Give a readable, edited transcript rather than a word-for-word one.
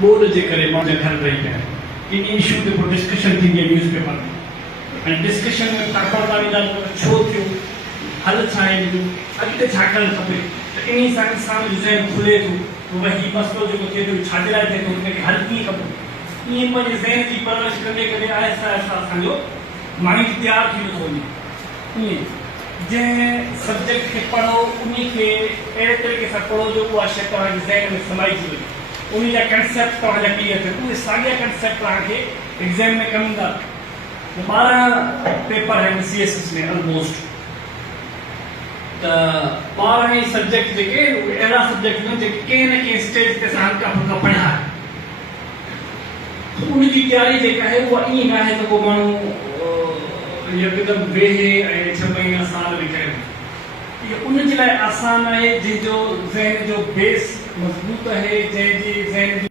बोर्ड जे करे माण्हू घर रही पिया इन इशू ते पोइ डिस्कशन थींदी आहे न्यूज़ पेपर में ऐं डिस्कशन में तव्हां पढ़ंदा छो थियो हल छा आहे हिन जो अॻिते छा करणु खपे त इन सां इंसान जो ज़हन खुले थो भई हीउ मसइलो जेको थिए थो छाजे लाइ थिए थो हुनखे हल कीअं कबो ईअं पंहिंजे ज़हन जी परवरिश कंदे कंदे आहिस्ता आहिस्ता असांजो माइंड तयारु थींदो थो वञे ईअं जंहिं सब्जेक्ट खे पढ़ो उन खे अहिड़े तरीक़े सां पढ़ो जो उहा शइ तव्हांजे ज़हन में समाइजी वञे उन जा कंसेप्ट तव्हांजा क्लियर थियनि उहे साॻिया कंसेप्ट तव्हांखे एग्ज़ाम में कमु ईंदा 12 पेपर आहिनि CSS में ऑलमोस्ट त 12 ई सब्जेक्ट जेके अहिड़ा सब्जेक्ट आहिनि जेके कंहिं न कंहिं स्टेज ते असां हल्का फुल्का पढ़िया आहिनि उनजी तयारी जेका आहे उहा ईअं न आहे त को माण्हू यकदमि वेहे ऐं 6 महीना साल में करे इहो उनजे लाइ आसान आहे जंहिंजो ज़हन जो बेस मज़बूत आहे जंहिंजी